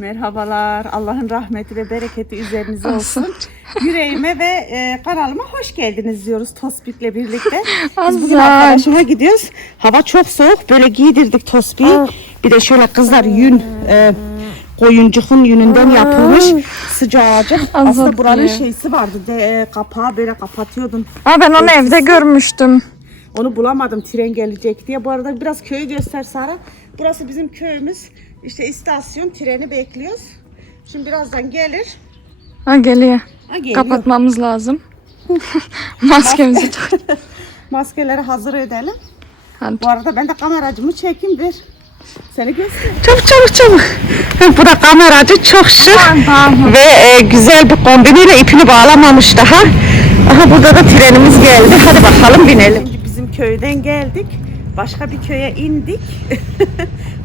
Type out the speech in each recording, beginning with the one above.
Merhabalar. Allah'ın rahmeti ve bereketi üzerinize olsun. Yüreğime ve e, kanalıma hoş geldiniz diyoruz Tospik'le birlikte. Biz bugün arkadaşıma gidiyoruz. Hava çok soğuk. Böyle giydirdik Tospik'i. Bir de şöyle kızlar yün e, koyuncukun yününden yapılmış sıcacık. Aslında buranın şeysi vardı. De, e, kapağı böyle kapatıyordun. Aa, ben onu evde görmüştüm. Onu bulamadım tren gelecek diye. Bu arada biraz köyü göster Sara. Burası bizim köyümüz. İşte istasyon treni bekliyoruz. Şimdi birazdan gelir. Ha geliyor. Ha, geliyor. Kapatmamız lazım. Maskemizi tak. Maskeleri hazır edelim. Hadi. Bu arada ben de kameracımı çekeyim bir. Seni göster. Çabuk çabuk çabuk. Bu da kameracı çok şık Tamam. ve e, güzel bir kombiniyle ipini bağlamamış daha. Aha burada da trenimiz geldi. Hadi bakalım binelim. Şimdi bizim köyden geldik. Başka bir köye indik.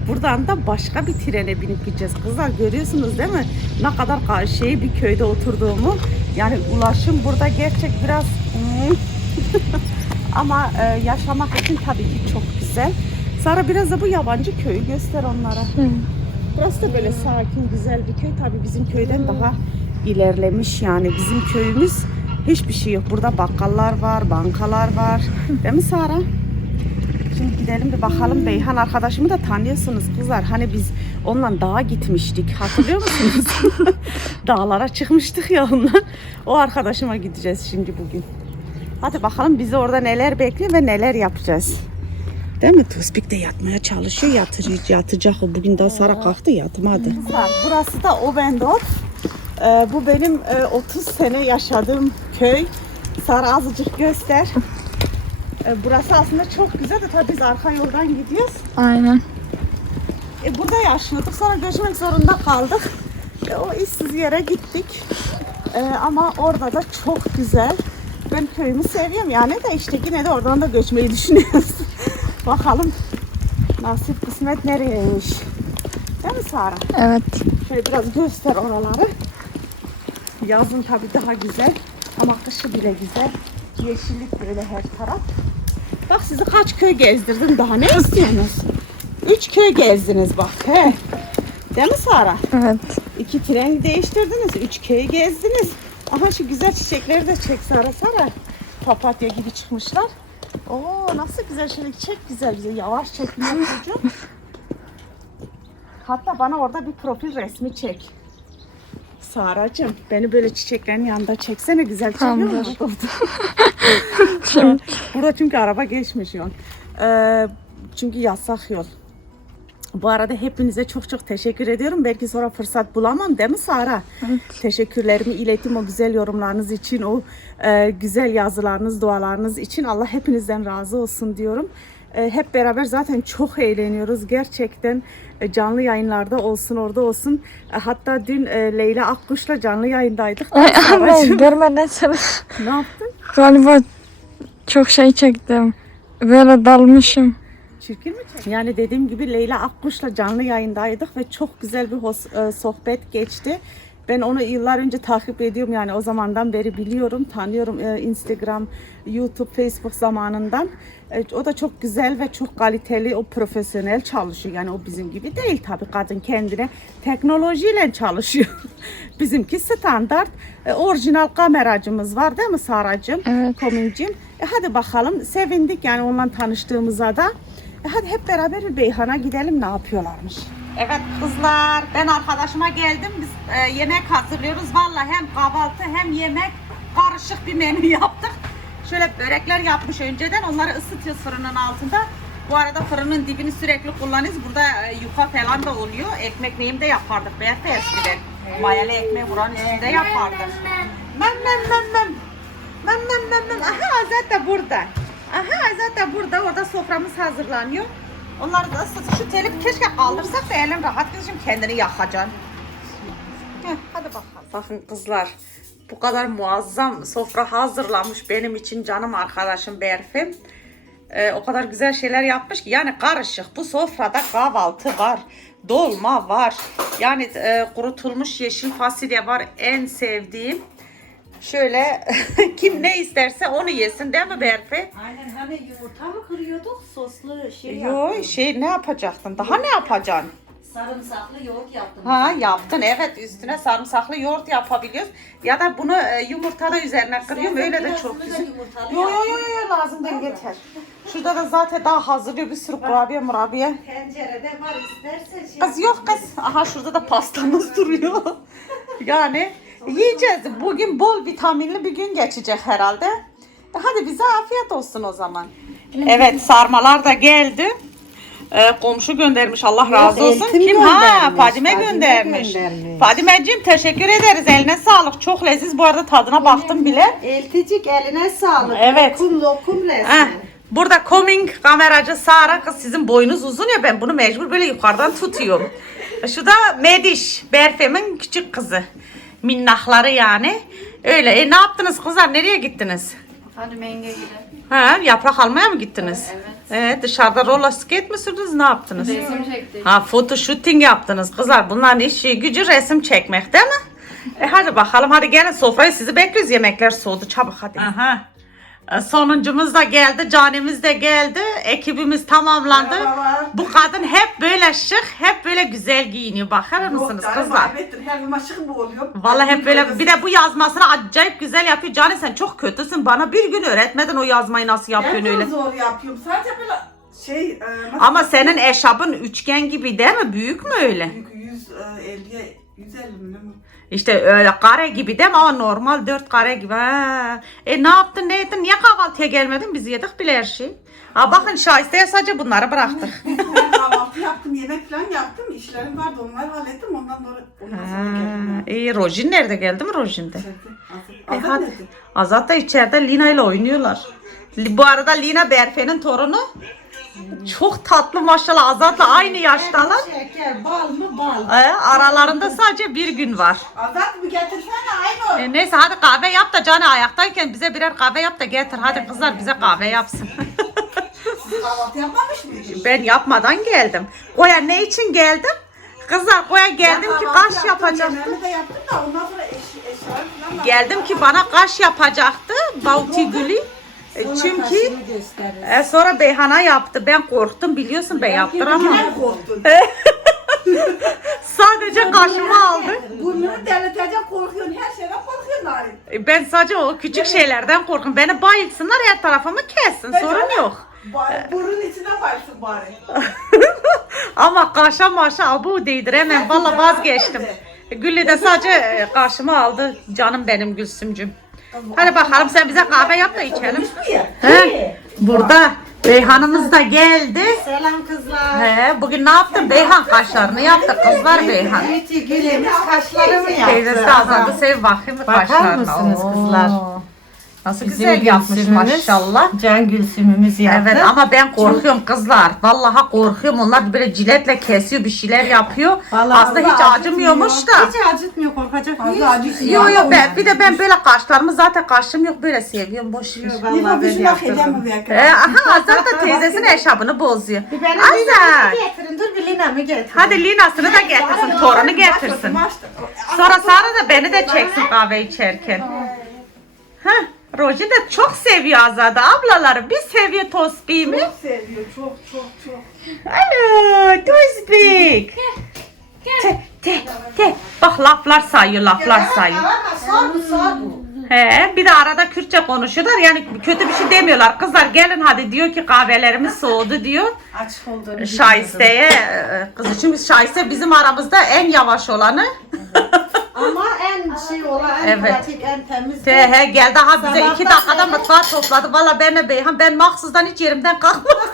Buradan da başka bir trene binip gideceğiz. Kızlar görüyorsunuz değil mi? Ne kadar karşıya bir köyde oturduğumu. Yani ulaşım burada gerçek biraz hmm. ama e, yaşamak için tabii ki çok güzel. Sara biraz da bu yabancı köyü göster onlara. Burası da böyle sakin, güzel bir köy. Tabii bizim köyden daha ilerlemiş yani. Bizim köyümüz hiçbir şey yok. Burada bakkallar var, bankalar var. Değil mi Sara? Şimdi gidelim bir bakalım. Beyhan arkadaşımı da tanıyorsunuz kızlar. Hani biz onunla dağa gitmiştik. Hatırlıyor musunuz? Dağlara çıkmıştık ya onunla. O arkadaşıma gideceğiz şimdi bugün. Hadi bakalım bizi orada neler bekliyor ve neler yapacağız. Değil mi? Tuspik de yatmaya çalışıyor. Yatır, yatacak o. Bugün daha Sara kalktı yatmadı. Burası da Obendorf. Ee, bu benim e, 30 sene yaşadığım köy. Sara azıcık göster. Ee, burası aslında çok güzel de tabii biz arka yoldan gidiyoruz. Aynen. E, burada yaşlıyorduk. Sonra göçmek zorunda kaldık. E, o işsiz yere gittik. E, ama orada da çok güzel. Ben köyümü seviyorum yani de işte yine de oradan da göçmeyi düşünüyoruz. Bakalım nasip kısmet nereyeymiş. Değil mi Sara? Evet. Şöyle biraz göster oraları. Yazın tabii daha güzel ama kışı bile güzel. Yeşillik böyle her taraf. Bak sizi kaç köy gezdirdim daha ne istiyorsunuz? Üç köy gezdiniz bak he. Değil mi Sara? Evet. İki tren değiştirdiniz, üç köy gezdiniz. Aha şu güzel çiçekleri de çek Sara Sara. Papatya gibi çıkmışlar. Oo nasıl güzel şöyle çek güzel güzel yavaş çekmiyor çocuğum. Hatta bana orada bir profil resmi çek. Saracığım beni böyle çiçeklerin yanında çeksene güzel çekiyor mu? Burada. Burada çünkü araba geçmiş yol. Ee, çünkü yasak yol. Bu arada hepinize çok çok teşekkür ediyorum. Belki sonra fırsat bulamam değil mi Sara? Teşekkürlerimi iletim o güzel yorumlarınız için, o e, güzel yazılarınız, dualarınız için. Allah hepinizden razı olsun diyorum. E, hep beraber zaten çok eğleniyoruz. Gerçekten e, canlı yayınlarda olsun, orada olsun. E, hatta dün Leyla Akkuş'la canlı yayındaydık. Ay, ben görmeden sana ne yaptın? galiba çok şey çektim. Böyle dalmışım. Çirkin mi çekti? Yani dediğim gibi Leyla Akkuş'la canlı yayındaydık ve çok güzel bir sohbet geçti. Ben onu yıllar önce takip ediyorum yani o zamandan beri biliyorum, tanıyorum e, Instagram, YouTube, Facebook zamanından. E, O da çok güzel ve çok kaliteli, o profesyonel çalışıyor. Yani o bizim gibi değil tabii kadın kendine teknolojiyle çalışıyor. Bizimki standart, e, orijinal kameracımız var değil mi Saracığım? Evet. Komingcim. E hadi bakalım sevindik yani onunla tanıştığımıza da. E hadi hep beraber bir Beyhan'a gidelim ne yapıyorlarmış. Evet kızlar ben arkadaşıma geldim. Biz e, yemek hazırlıyoruz. Vallahi hem kahvaltı hem yemek karışık bir menü yaptık. Şöyle börekler yapmış önceden onları ısıtıyoruz fırının altında. Bu arada fırının dibini sürekli kullanıyoruz. Burada e, yuka falan da oluyor. Ekmek neyim de yapardık. Berfe eskiden. Mayalı ekmeği buranın üstünde yapardık. Mem mem mem mem. Mem mem mem mem. Aha Azat da burada. Aha Azat da burada. Orada soframız hazırlanıyor. Onları da ısıt. Şu teli keşke kaldırsak da elim rahat gideceğim. Kendini yakacaksın. Hadi bakalım. Bakın kızlar. Bu kadar muazzam sofra hazırlanmış benim için canım arkadaşım Berfim. Ee, o kadar güzel şeyler yapmış ki yani karışık. Bu sofrada kahvaltı var, dolma var. Yani e, kurutulmuş yeşil fasulye var en sevdiğim. Şöyle kim ne isterse onu yesin değil mi Berfi? Aynen hani yumurta mı kırıyorduk soslu şey Yo şey ne yapacaktın? Daha ne yapacaksın? Sarımsaklı yoğurt yaptım. Ha yaptın evet üstüne sarımsaklı yoğurt yapabiliyoruz. Ya da bunu e, yumurtada üzerine kırıyorum öyle de çok güzel. Yo yo yo yo lazım değil yeter. Şurada da zaten daha hazırlıyor bir sürü kurabiye murabiye. Tencerede var istersen şey. Kız yok kız. Aha şurada da pastamız duruyor. yani yiyeceğiz. Bugün bol vitaminli bir gün geçecek herhalde. Hadi bize afiyet olsun o zaman. Evet sarmalar da geldi. Ee, komşu göndermiş Allah razı olsun. Kim? Ha göndermiş, Fadime Fadime göndermiş. göndermiş. Fadimeciğim teşekkür ederiz. Eline sağlık. Çok leziz. Bu arada tadına baktım bile. Elticik eline sağlık. Evet. Lokum lokum Heh, resmen. Burada coming kameracı Sara kız sizin boyunuz uzun ya ben bunu mecbur böyle yukarıdan tutuyorum. Şu da Mediş, Berfem'in küçük kızı. Minnakları yani. Öyle. E ne yaptınız kızlar? Nereye gittiniz? Hadi menge gidelim. Ha, yaprak almaya mı gittiniz? Evet. dışarıda roller skate mi sürdünüz? Ne yaptınız? Resim çektik. Ha foto shooting yaptınız kızlar. Bunların işi gücü resim çekmek değil mi? E hadi bakalım hadi gelin sofrayı sizi bekliyoruz. Yemekler soğudu çabuk hadi. Aha. E, Sonuncumuz da geldi, canimiz de geldi, ekibimiz tamamlandı. Merhabalar. Bu kadın hep böyle şık, hep böyle güzel giyiniyor. Bakar mısınız canım, kızlar? kaybettim. Her gün aşık mı oluyor? Vallahi hep böyle bir de bu yazmasını acayip güzel yapıyor. Cani sen çok kötüsün. Bana bir gün öğretmeden o yazmayı nasıl yapıyorsun Ben öyle. de zor yapıyorum. Sadece böyle şey... e, Ama senin eşabın üçgen gibi değil mi? Büyük mü öyle? Çünkü 150'ye 150 mi ne mi? İşte öyle kare gibi değil mi? Ama normal dört kare gibi. Ha. E ne yaptın ne ettin? Niye kahvaltıya gelmedin? Biz yedik bile her şeyi. Ha bakın şahisteye sadece bunları bıraktık. Ben kahvaltı yaptım, yemek falan yaptım. İşlerim vardı, onları hallettim. Ondan sonra ondan sonra geldim. İyi Rojin nerede geldi mi Rojin de? ben. E, Azat hadi. Azat da içeride Lina ile oynuyorlar. Li- Bu arada Lina Berfe'nin torunu. Çok tatlı maşallah. Azat'la aynı yaştalar. Şeker, bal mı bal? E, aralarında sadece bir gün var. Azat bir getirsene aynı. E, neyse hadi kahve yap da Canı ayaktayken bize birer kahve yap da getir. Hadi kızlar bize kahve yapsın. Siz kahvaltı yapmamış mıydınız? ben yapmadan geldim. Koya ne için geldim? Kızlar koya geldim ki kaş yapacaktı. De yaptım da ondan sonra eş, eşyalarım falan da- Geldim ki bana kaş yapacaktı. Bauti Gülü. E, Çünkü Kaşını gösterir. e, sonra Beyhan'a yaptı. Ben korktum biliyorsun ben yaptıramam. Yine korktun. Sadece kaşımı aldı. Burnunu devletecek korkuyorsun. Her şeyden korkuyorsun Narin. E, Ben sadece o küçük şeylerden korkuyorum. Beni bayılsınlar her tarafımı kessin. Sorun yok. Bari burnun içine baysın bari. Ama kaşa maşa abu değdiremem. Valla vazgeçtim. Gülü de sadece e, karşıma aldı. Canım benim Gülsümcüm. Hadi bakalım sen bize kahve yap da içelim. He? Burada Beyhan'ımız da geldi. Selam kızlar. He, bugün ne yaptın? Beyhan kaşlarını yaptı kızlar Beyhan. Büyütü gülümüz kaşlarımı Teyzesi yaptı. azaldı sev bakayım Bakar kaşlarına. mısınız Oo. kızlar? Nasıl Bizim güzel yapmış Gülsüm'ümüz, maşallah. Can Gülsüm'ümüz yaptı. Evet ama ben korkuyorum kızlar. Vallahi korkuyorum. Onlar böyle ciletle kesiyor bir şeyler yapıyor. Vallahi Aslında hiç acımıyormuş da. Hiç acıtmıyor korkacak Fazla mıyız? acısı Yo yo yok. ben bir de ben böyle kaşlarımı zaten kaşım yok böyle seviyorum boş ver. Vallahi ben yaptırdım. Ee, aha Azat da teyzesinin eşabını bozuyor. Bir benim Azat. Getirin. Dur bir Lina'mı getirin. Hadi Lina'sını da getirsin, torunu getirsin. Sonra Sara da beni de çeksin kahve içerken. Heh, Roji de çok seviyor Azad'ı. Ablaları bir seviyor Tospi'yi mi? Çok seviyor. Çok çok çok. Alo, Tospik. Te, te, te. Bak laflar sayıyor, laflar sayıyor. Sor bu sor bu. He, bir de arada Kürtçe konuşuyorlar. Yani kötü bir şey demiyorlar. Kızlar gelin hadi diyor ki kahvelerimiz soğudu diyor. Aç olduğunu Şahiste'ye, e, kızı çünkü Şahiste bizim aramızda en yavaş olanı. En şey olan, en Evet. pratik, en temiz. Te, he, geldi ha bize Sabahtan iki dakikada mutfağı topladı. Valla ben de Beyhan, ben maksuzdan hiç yerimden kalkmadım.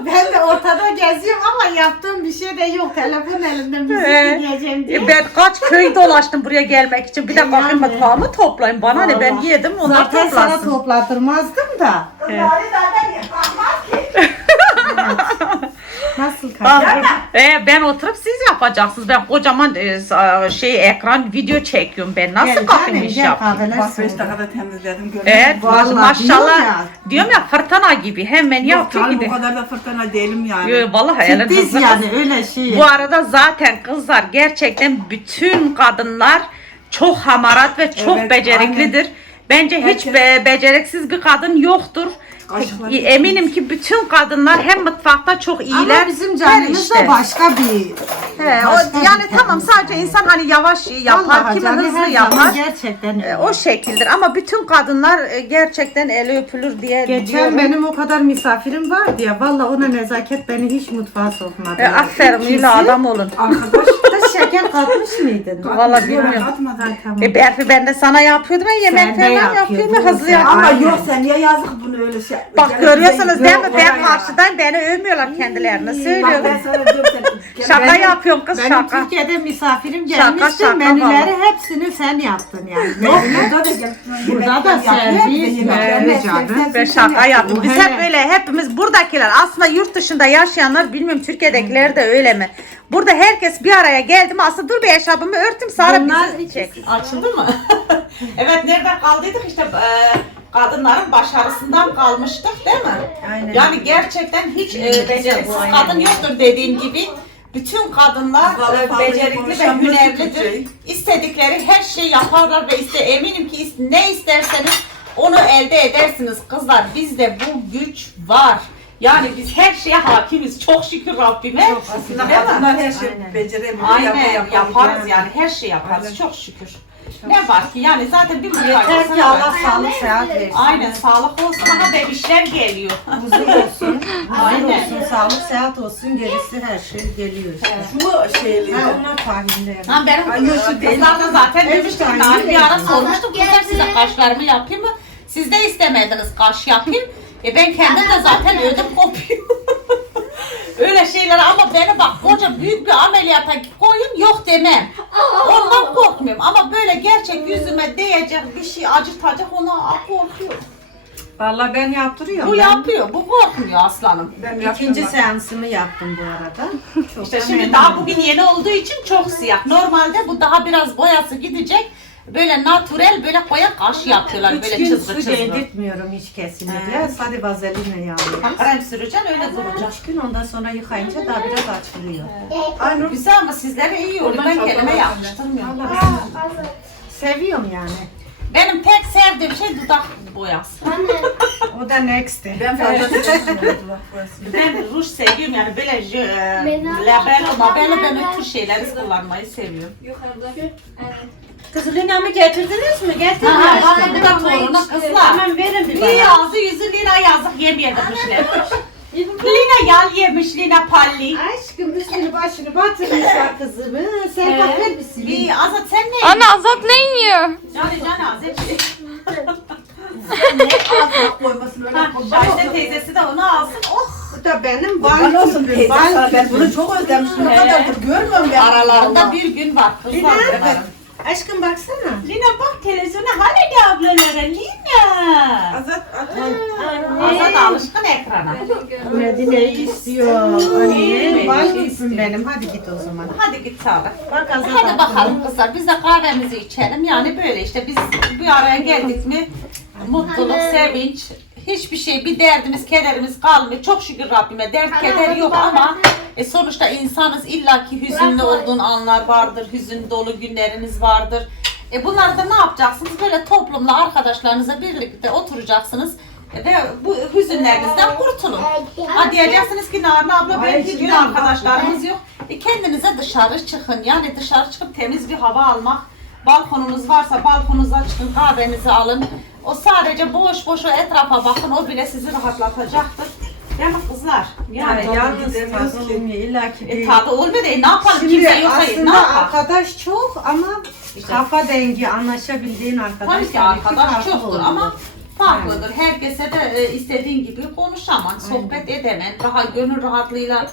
Ben de ortada geziyorum ama yaptığım bir şey de yok. Telefon elimde müzik He. dinleyeceğim diye. E, ben kaç köy dolaştım buraya gelmek için. Bir de bakayım Yani. mutfağımı toplayayım. Bana ne ben Vallahi. yedim onlar Zaten sana toplasın. toplatırmazdım da. Narin zaten yapmaz ki. Nasıl Ah, kaldı? e, ben oturup siz yapacaksınız. Ben kocaman e, şey ekran video çekiyorum. Ben nasıl Gel kalkayım iş gel yapayım? kahveler Bak 5 soğudu. dakikada temizledim. gördün Evet? Vallahi maşallah. diyorum ya. Diyorum ya fırtına gibi hemen Yok yapıyor canım gibi. o kadar da fırtına değilim yani. Yo, vallahi elin hızlı yani kız. öyle şey. Bu arada zaten kızlar gerçekten bütün kadınlar çok hamarat ve çok Evet, beceriklidir. Bence hiç Herkes- be- beceriksiz bir kadın yoktur. Kaşıkları eminim ki bütün kadınlar hem mutfakta çok iyiler. Ama bizim her canımız işte. da başka bir... He, o, başka bir yani tamam sadece insan hani yavaş yapar, Vallahi kimi canı hızlı her yapar. zaman Gerçekten. E, O şekildir ama bütün kadınlar e, gerçekten eli öpülür diye Geçen diyorum. benim o kadar misafirim vardı ya. Valla ona nezaket beni hiç mutfağa sokmadı. E, aferin öyle adam olun. Arkadaş Şeker katmış mıydın? Ben bilmiyorum. Ha, tamam. E Berfi ben de sana yapıyordum ya yemek Sen de falan yapıyordun, yapıyordum hızlı sen- yap. Ama yok sen niye yazık bunu öyle şey. Bak Gene görüyorsunuz değil mi? Ben karşıdan beni övmüyorlar kendilerine Bak ben sana diyorum sen. Şaka Benim- yapıyorum kız Benim şaka. Türkiye'de misafirim gelmişti. şaka Menüleri hepsini sen yaptın yani. Yok burada da. Burada da servis, sen- Ben şaka yaptım. Biz hep böyle hepimiz buradakiler aslında yurt dışında yaşayanlar bilmiyorum Türkiye'dekiler de öyle mi? Burada herkes bir araya geldi mi aslında dur bir eşarbımı örtüm Bunlar bizi çek. Açıldı mı? evet nerede kaldıydık işte e, kadınların başarısından kalmıştık değil mi? Aynen. Yani gerçekten hiç e, beceriksiz kadın yoktur dediğim gibi. Bütün kadınlar Vallahi e, becerikli ve konuşamıyorsun hünerlidir. İstedikleri her şeyi yaparlar ve iste, eminim ki is- ne isterseniz onu elde edersiniz kızlar. Bizde bu güç var. Yani biz her şeye hakimiz. Çok şükür Rabbime. Aslında Değil mi? kadınlar her şey Aynen. beceremiyor. Aynen yaparız yani her şey yaparız çok şükür. Ne var ki yani zaten bir Yeter ki Allah sağlık sıhhat versin. Aynen sağlık olsun ama bebişler geliyor. Huzur olsun. Huzur Aynen. olsun. Sağlık sıhhat olsun. Gerisi her şey geliyor işte. Şu mu şeyli? Ha, onlar fahimde. Ha benim Ay, kızlar da zaten Evet, demiştik aynen. Nari bir ara sormuştum kızlar size kaşlarımı yapayım mı? Siz de istemediniz kaş yapayım. E ben kendim de zaten ödüm kopuyor. Öyle şeyler ama beni bak koca büyük bir ameliyata koyun yok demem. Ondan korkmuyorum ama böyle gerçek yüzüme değecek bir şey acıtacak ona korkuyorum. Vallahi ben yaptırıyorum. Bu ben yapıyor, bu korkmuyor aslanım. Ben ikinci bak. seansımı yaptım bu arada. Çok İşte şimdi daha bugün yeni olduğu için çok siyah. Normalde bu daha biraz boyası gidecek. Böyle natürel böyle koya kaş yapıyorlar Üç böyle gün çizgi su çizgi. değdirtmiyorum hiç kesinlikle. Sadece vazelinle yağlıyorum. Krem süreceksin öyle duracak. Üç gün ondan sonra yıkayınca daha biraz açılıyor. Ay Nur, Güzel ama sizlere iyi olur. Ben kelime yapmıştırmıyorum. Seviyorum yani. Benim tek sevdiğim şey dudak boyası. O da next'ti. ben fazla seçmiyorum. Ben ruj seviyorum yani böyle e, labello, mabello ben o tür şeyleri kullanmayı seviyorum. Kızılinamı getirdiniz mi? Getirdiniz. Ha, ha, bu da torunu kızlar. Hemen verin bir Bir bana. ağzı yüzü Lina yazık yemeyedirmişler. Lina yal yemiş Lina palli. Aşkım üstünü başını batırmışlar kızımı. Sen bak ver bir sileyim. Bir Azat sen ne? Anne Azat ne yiyor? Yani can Azat. Ağzına koymasın öyle. Şahide teyzesi de onu alsın. Oh. Da benim bal olsun teyze. Ben küpüm. bunu çok özlemişim. Ne kadardır görmüyorum ben. Aralarında bir gün var kızlar bunların. Aşkım baksana. Lina bak televizyona hala ablalara Lina. Azat, azat. Azat alışkın ekrana. Medine'yi istiyor. Anne bal küpüm benim. Hadi git o zaman. Hadi git sağlık. Bak Azat Hadi bakalım kızlar biz de kahvemizi içelim. Yani böyle işte biz bir araya geldik mi mutluluk, sevinç, hiçbir şey bir derdimiz, kederimiz kalmıyor. Çok şükür Rabbime dert, keder yok ama e, sonuçta insanız illaki hüzünlü olduğun anlar vardır, hüzün dolu günleriniz vardır. E bunları da ne yapacaksınız? Böyle toplumla arkadaşlarınızla birlikte oturacaksınız ve bu hüzünlerinizden kurtulun. Ha diyeceksiniz ki Narin abla benim hiç gün arkadaşlarımız yok. E kendinize dışarı çıkın. Yani dışarı çıkıp temiz bir hava almak. Balkonunuz varsa balkonunuza çıkın kahvenizi alın. O sadece boş boş o etrafa bakın o bile sizi rahatlatacaktır. Değil mi kızlar? Yani, Yani yalnız tadı ki. olmuyor. İlla ki e, bir... tadı olmuyor da e, ne yapalım Şimdi kimse yoksa ne aslında yapalım? arkadaş çok ama kafa dengi anlaşabildiğin arkadaş Tabii ki tabii ki arkadaş farklı çoktur oluyor. ama farklıdır. Herkese de e, istediğin gibi konuşamaz, sohbet edemem, daha gönül rahatlığıyla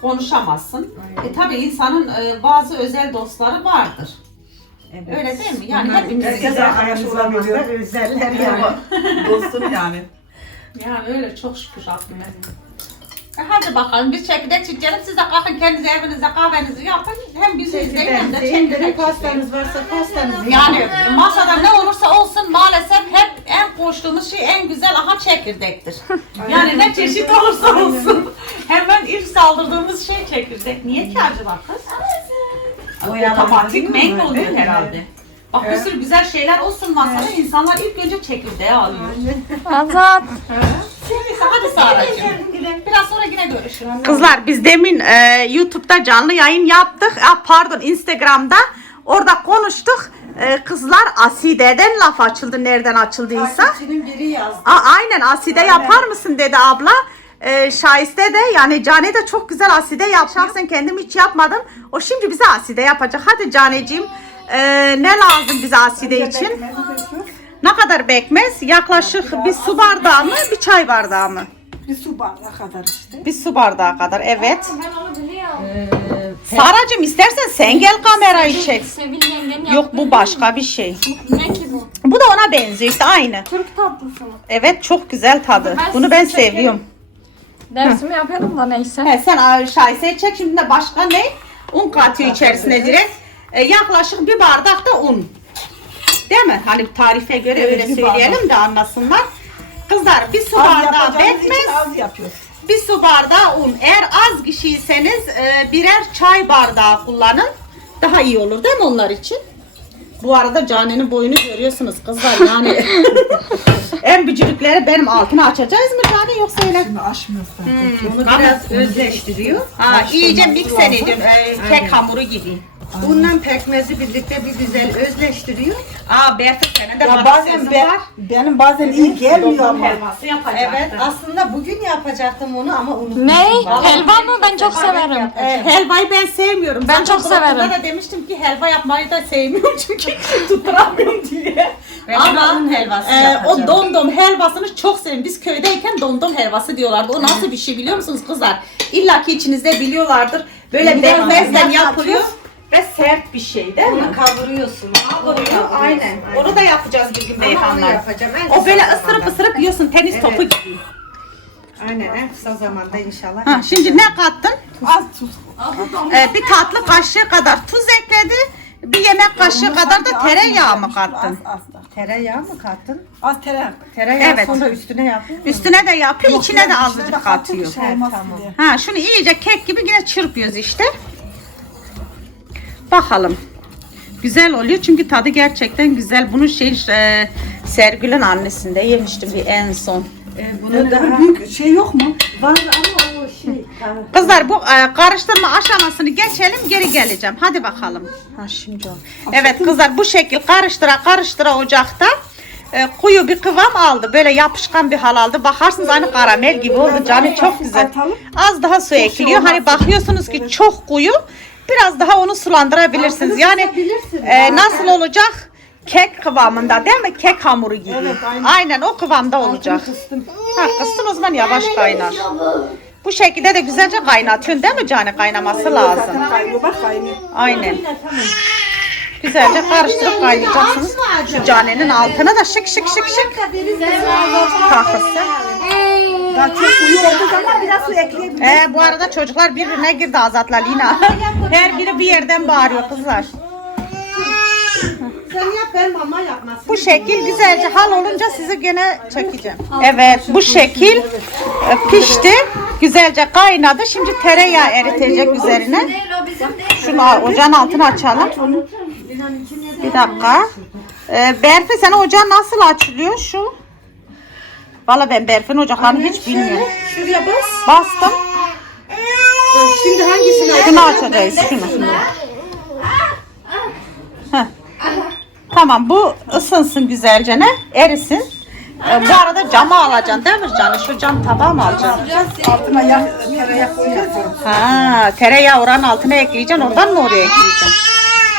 konuşamazsın. E tabii insanın e, bazı özel dostları vardır. Evet. Öyle değil mi? Yani Bunlar hepimizin ikisi herkes arkadaş aynı zamanda olabiliyor. özeller yani. Dostum yani. Yani öyle çok şükür Rabbime. E hadi bakalım biz çekirdek çiçelim. Siz de kalkın kendinize evinize kahvenizi yapın. Hem bizi izleyin hem de İndirim çekirdek pastanız varsa pastanızı Yani masada ne olursa olsun maalesef hep en koştuğumuz şey en güzel aha çekirdektir. Yani ne çeşit olursa olsun hemen ilk saldırdığımız şey çekirdek. Niye ki acaba kız? Otomatik öyle oluyor herhalde. Bak bir sürü güzel şeyler olsun masada insanlar ilk önce çekirdeği alıyor. Azat Hadi Sara'cığım. Biraz sonra yine görüşürüz. Kızlar biz demin e, YouTube'da canlı yayın yaptık. Ah, pardon Instagram'da. Orada konuştuk. E, kızlar Aside'den laf açıldı nereden açıldıysa. Takipçinin biri yazdı. Aa, aynen Aside yapar mısın dedi abla. Ee, Şahiste de yani Cane de çok güzel Aside yap. Şahsen kendim hiç yapmadım. O şimdi bize Aside yapacak. Hadi Caneciğim ee, ne lazım bize Aside için? Ne kadar bekmez? Yaklaşık bir su bardağı mı bir çay bardağı mı? Bir su bardağı kadar işte. Bir su bardağı kadar evet. Ben onu biliyorum. Saracığım istersen sen gel kamerayı çek. Sevil yengenin Yok bu başka bir şey. Ne ki bu? Bu da ona benziyor işte aynı. Türk tatlısı mı? Evet çok güzel tadı. Ben Bunu ben sizi çekerim. seviyorum. Dersimi yapıyorum da neyse. He, sen aa, şahise çek şimdi de başka ne? Un katıyor içerisine direkt. E, yaklaşık bir bardak da un. Değil mi? Hani tarife göre Evet, öyle bir söyleyelim bardak. de anlasınlar. Kızlar bir su Az bardağı yapacağımız bekmez. için az yapıyoruz. Bir su bardağı un. Eğer az kişiyseniz e, birer çay bardağı kullanın. Daha iyi olur değil mi onlar için? Bu arada Cane'nin boyunu görüyorsunuz kızlar yani. en bücürükleri benim altına açacağız mı Cane yoksa öyle? Şimdi aşmıyoruz zaten. Hmm, Onu biraz özleştiriyor. Ha, iyice mikser ediyorsun. e, kek hamuru gibi. Bununla pekmezi birlikte bir güzel özleştiriyor. Aa Berfin senin de Ya bazen be, var. benim bazen iyi gelmiyor ama. helvası yapacaktım. Evet aslında bugün yapacaktım onu ama unutmuşum. Ne? Helva mı? Ben çok severim. Ee, helvayı ben sevmiyorum. Ben Zaten çok severim. blogda da demiştim ki helva yapmayı da sevmiyorum çünkü tutturamıyorum diye. Ben Ama un helvası e, yapacağım. o domdom helvasını çok seviyorum. Biz köydeyken domdom helvası diyorlardı. O nasıl bir şey biliyor musunuz kızlar? İlla ki içinizde biliyorlardır. Böyle Biliyorum. bekmezden Ne yapılıyor ve sert bir şey değil mi? Onu kavuruyorsun. Kavuruyor, aynen. Onu da yapacağız bir gün Onu beyhanlar. yapacağım. En O kısa böyle zamanda. ısırıp ısırıp yiyorsun tenis Evet. topu gibi. Aynen en kısa zamanda inşallah. Ha, şimdi ne kattın? Az tuz. Ee, bir tatlı kaşığı kadar tuz ekledi. Bir yemek kaşığı kadar da tereyağı mı kattın? Az, az da. Tereyağı mı kattın? Az tereyağı. Tereyağı Evet. sonra üstüne mı? Üstüne de yapıyor, içine de azıcık şey tamam. diye. Ha, şunu iyice kek gibi yine çırpıyoruz işte. Bakalım. Güzel oluyor çünkü tadı gerçekten güzel. Bunu şey e, Sergül'ün annesinde yemiştim bir en son. Ee, bunu Bunun daha büyük şey yok mu? var ama o şey. tamam. Kızlar bu e, karıştırma aşamasını geçelim geri geleceğim. Hadi bakalım. Ha şimdi. Evet kızlar bu şekil karıştıra karıştıra ocakta e, kuyu bir kıvam aldı. Böyle yapışkan bir hal aldı. Bakarsınız aynı karamel gibi oldu. Canı çok güzel. Az daha su ekliyor. olmaz. Hani bakıyorsunuz ki çok kuyu. Biraz daha onu sulandırabilirsiniz. Yani e, nasıl olacak? Kek kıvamında değil mi? Kek hamuru gibi. Evet, aynen. aynen o kıvamda olacak. Kıstım. Ha, kıstın o zaman yavaş kaynar. Bu şekilde de güzelce kaynatıyorsun değil mi Cane? Kaynaması lazım. Zaten kaynıyor bak kaynıyor. Aynen. Güzelce karıştırıp kaynayacaksınız. Şu Cane'nin altına da şık şık şık şık çok olduğu zaman biraz su ekleyebiliriz. Ee, bu arada çocuklar birbirine girdi Azat'la Lina. Her biri bir yerden bağırıyor kızlar. Sen yap ben mama yapmasın. Bu şekil güzelce hal olunca sizi gene çekeceğim. Evet bu şekil e, pişti. Güzelce kaynadı. Şimdi tereyağı eritecek üzerine. Şunu ocağın altını açalım. Bir dakika. Ee, Berfi sen ocağın nasıl açılıyor şu? Valla ben Berfi'nin ocaklarını hiç bilmiyorum. Şuraya bas. Bastım. Şimdi hangisini Şunu açacağız şunu. Heh. Tamam bu ısınsın güzelce ne? Erisin. Ee, bu arada camı alacaksın değil mi canım? Şu cam tabağı mı alacaksın? Altına yağ, tereyağı koyacağız. Ha, tereyağı oranın altına ekleyeceksin. Oradan mı oraya ekleyeceksin?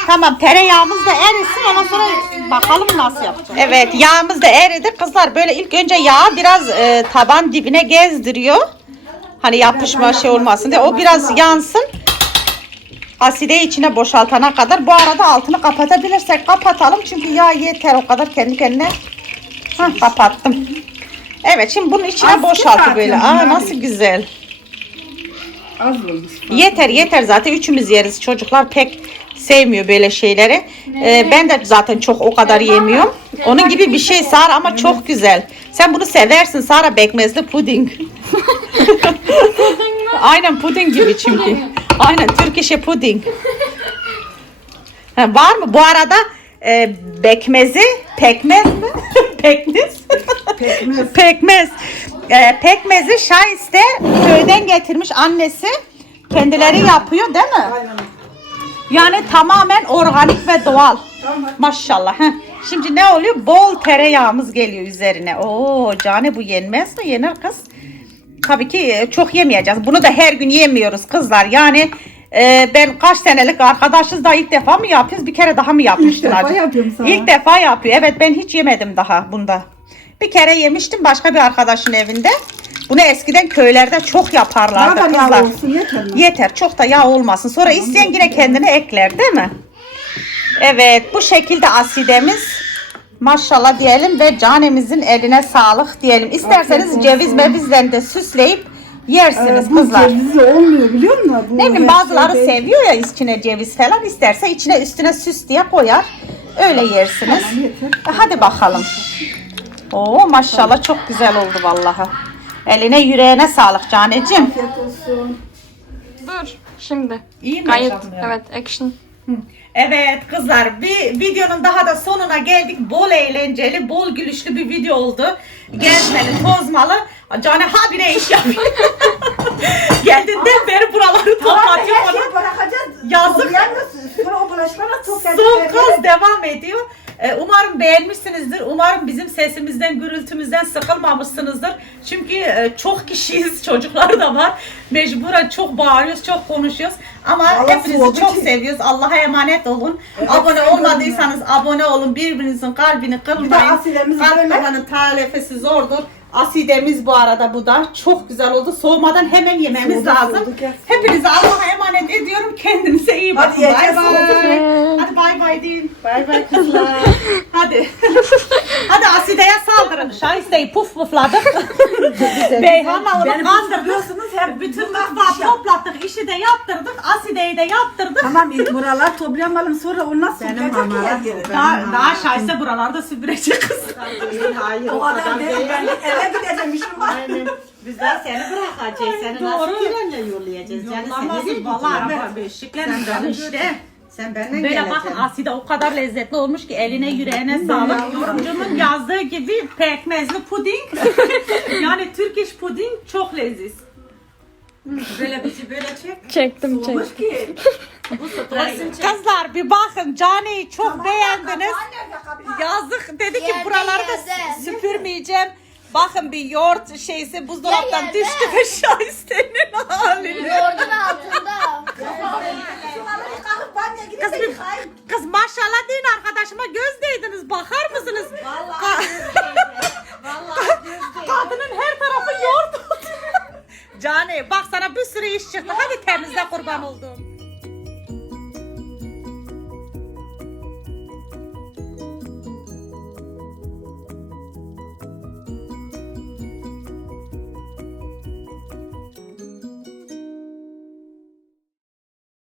Tamam tereyağımız da erisin ondan sonra bakalım nasıl yapacağız. Evet yağımız da eridi. Kızlar böyle ilk önce yağı biraz e, taban dibine gezdiriyor. Hani yapışma şey olmasın diye. O biraz yansın. Asideyi içine boşaltana kadar. Bu arada altını kapatabilirsek kapatalım. Çünkü yağ yeter o kadar kendi kendine. Hah, kapattım. Evet şimdi bunun içine Az boşaltı böyle. Aa nasıl güzel. Az. Yeter yeter zaten üçümüz yeriz. Çocuklar pek sevmiyor böyle şeyleri. Ee, ben de zaten çok o kadar yemiyorum. Onun gibi bir şey Sara ama çok güzel. Sen bunu seversin Sara bekmezli puding. Aynen puding gibi çünkü. Aynen Türk işi puding. Ha, var mı? Bu arada e, bekmezi pekmez mi? Pekmez. Pekmez. Pekmez. e, pekmezi Şahiste köyden getirmiş annesi. Kendileri yapıyor değil mi? Aynen. Yani tamamen organik ve doğal. Maşallah. Heh. Şimdi ne oluyor? Bol tereyağımız geliyor üzerine. Oo cane bu yenmez mi? Yenir kız. Tabii ki e, çok yemeyeceğiz. Bunu da her gün yemiyoruz kızlar. Yani e, ben kaç senelik arkadaşız da ilk defa mı yapıyoruz? Bir kere daha mı yapmıştın? defa acaba? yapıyorum sana. İlk defa yapıyor. Evet ben hiç yemedim daha bunda. Bir kere yemiştim başka bir arkadaşın evinde. Bunu eskiden köylerde çok yaparlardı kadar kızlar. yağlı olsun yeter mi? Yeter çok da yağ olmasın. Sonra isteyen yine kendine ekler değil mi? Evet bu şekilde asidemiz maşallah diyelim ve canemizin eline sağlık diyelim. İsterseniz Afiyet ceviz olsun. mevizle de süsleyip yersiniz Ee, bu kızlar. cevizi olmuyor biliyor musun? Bu Ne bileyim her bazıları şeyde- seviyor ya içine ceviz falan isterse içine üstüne süs diye koyar. Öyle yersiniz. Tamam, yeter. Hadi bakalım. Oo maşallah çok güzel oldu vallahi. Eline yüreğine sağlık caneciğim. Afiyet olsun. Dur. Şimdi. İyi mi ya? Evet. Action. Evet kızlar bir videonun daha da sonuna geldik. Bol eğlenceli, bol gülüşlü bir video oldu. Gezmeli, tozmalı. Cane habire iş yapıyor. Geldiğinden beri buraları toplatıyor Her bana. şeyi bırakacağız. Yazık. Sonra o bulaşıklara toplayacağız. Son kaz devam ediyor. Ee, Umarım beğenmişsinizdir. Umarım bizim sesimizden, gürültümüzden sıkılmamışsınızdır. Çünkü e, çok kişiyiz, çocuklar da var. Mecburen çok bağırıyoruz, çok konuşuyoruz. Ama Vallahi hepinizi çok ki. seviyoruz. Allah'a emanet olun. abone seviyorum olmadıysanız abone olun. Birbirinizin kalbini kırmayın. asidemiz Kalp böyle. kırmanın talefesi zordur. Asidemiz bu arada bu da çok güzel oldu. Soğumadan hemen yememiz Soğudu, lazım. soğudu, gerçekten. Hepinize Allah'a emanet ediyorum. Kendinize iyi bakın. Hadi yiyeceğiz, Bay bay. Hadi bay bay deyin. Bay bay kızlar. Hadi. Hadi Aside'ye saldırın. Şahiste'yi puf pufladık. Beyhan'la onu Beni kandırdık. biliyorsunuz hep Bütün mutfağı toplattık, işi de yaptırdık, Aside'yi de yaptırdık. Tamam ilk buralar toplayamalım sonra o nasıl Benim süpürecek ama-? Daha, daha şahise buralarda süpürecek kız. Hayır O kadar değil ben eve gideceğim işim var. Aynen. Biz daha seni bırakacağız. Seni Doğru. nasıl trenle yollayacağız? Yani sen nereye Yollamazsın valla araba işte. Sen benden Böyle geleceksin. bakın Aside o kadar lezzetli olmuş ki eline yüreğine sağlık. Yorumcumun yazdığı gibi pekmezli puding. yani Türk iş puding çok leziz. Böyle bizi böyle çek. Çektim çektim. Ki. Kızlar bir bakın Cane'yi çok beğendiniz. Yazık dedi ki Yerde, buralarda yerde. süpürmeyeceğim. Bakın bir yoğurt şeysi buzdolaptan Yerde. düştü ve şahistenin halini. Yoğurdun altında. Kız, bir, kız maşallah deyin arkadaşıma göz değdiniz bakar mısınız? Vallahi Kadının her tarafı yoğurt oldu. Cane bak sana bir sürü iş çıktı. Hadi temizle kurban oldum.